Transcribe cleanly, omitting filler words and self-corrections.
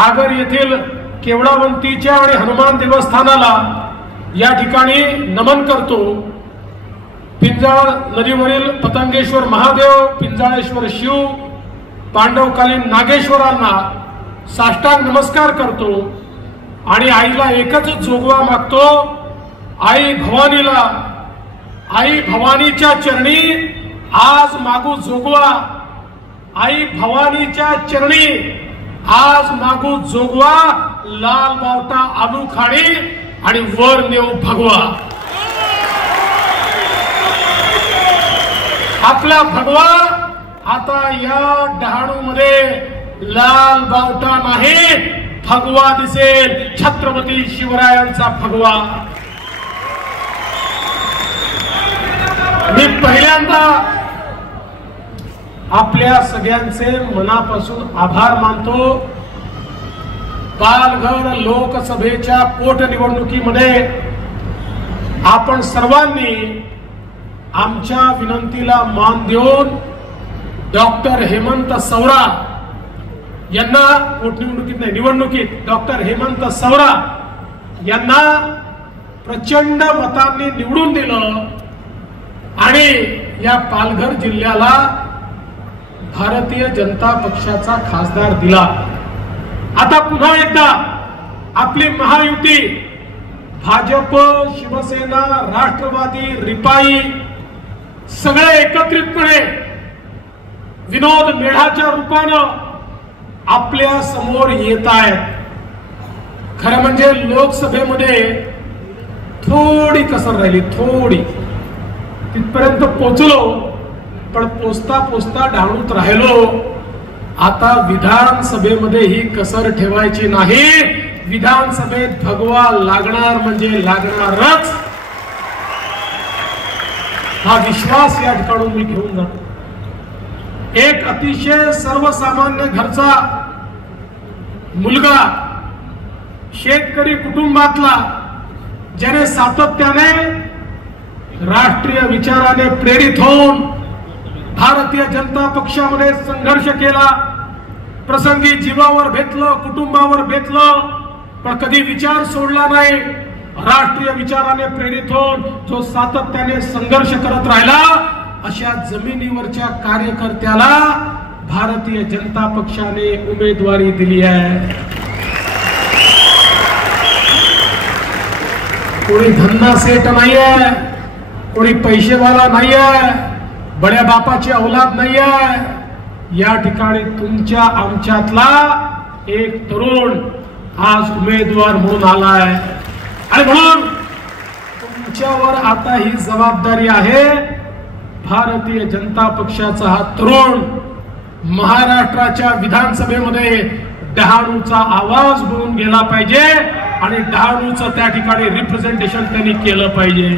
आगर येथील केवडावंतीच्या आणि हनुमान देवस्थानाला या ठिकाणी नमन करतो। पिंजाळ नदीवरील पतंगेश्वर महादेव, पिंजाळेश्वर शिव, पांडवकालीन नागेश्वरांना साष्टांग नमस्कार करतो आणि आईला एकच जोगवा मागतो, आई भवानीला, आई भवानीच्या चरणी आज मागू जोगवा, आई भवानीच्या चरणी आज मागू जोगवा, लाल बावटा आलू खाणी आणि वर नेऊ भगवा। आपला भगवा आता या डहाणू मध्ये लाल बावटा नाही, भगवा दिसेल, छत्रपती शिवरायांचा भगवा। मी पहिल्यांदा आपल्या सगळ्यांचे मनापासून आभार मानतो। पालघर लोकसभेच्या पोटनिवडणुकीमध्ये आपण सर्वांनी आमच्या विनंतीला मान देऊन डॉक्टर हेमंत सवरा यांना, पोटनिवडणुकीत नाही निवडणुकीत डॉक्टर हेमंत सवरा यांना प्रचंड मतांनी निवडून दिलं आणि या पालघर जिल्ह्याला भारतीय जनता पक्षाचा खासदार दिला। आता पुन्हा एकदा आपली महायुती भाजप, शिवसेना, राष्ट्रवादी, रिपाई सगळे एकत्रितपणे विनोद मेढाच्या रूपानं आपल्या समोर येत आहेत। खरं म्हणजे लोकसभेमध्ये थोडी कसर राहिली, थोडी तिथपर्यंत पोहोचलो, पण पोचता पोचता डहाणूत राहिलो। आता विधानसभेमध्ये ही कसर ठेवायची नाही, विधानसभेत भगवा लागणार म्हणजे लागणारच, हा विश्वास या ठिकाणी मी घेऊन जातो। एक अतिशय सर्वसामान्य घरचा मुलगा, शेतकरी कुटुंबातला, ज्याने सातत्याने राष्ट्रीय विचाराने प्रेरित होऊन भारतीय जनता पक्षामध्ये संघर्ष केला, प्रसंगी जीवावर बेतलं, कुटुंबावर बेतलं, पण कधी विचार सोडला नाही। राष्ट्रीय विचाराने प्रेरित होऊन जो सातत्याने संघर्ष करत राहिला, अशा जमिनीवरच्या कार्यकर्त्याला भारतीय जनता पक्षाने उमेदवारी दिली आहे। कोणी धन्ना सेठ नाहीये, कोणी पैसेवाला नाहीये, बड्या बापाची औलाद नाहीये। या ठिकाणी तुमच्या आमच्यातला एक तरुण आज उमेदवार म्हणून आलाय आणि म्हणून तुमच्यावर आता ही जबाबदारी आहे। भारतीय जनता पक्षाचा हा तरुण महाराष्ट्राच्या विधानसभेमध्ये डहाणूचा आवाज बनून गेला पाहिजे आणि डहाणूचं त्या ठिकाणी रिप्रेझेंटेशन त्यांनी केलं पाहिजे।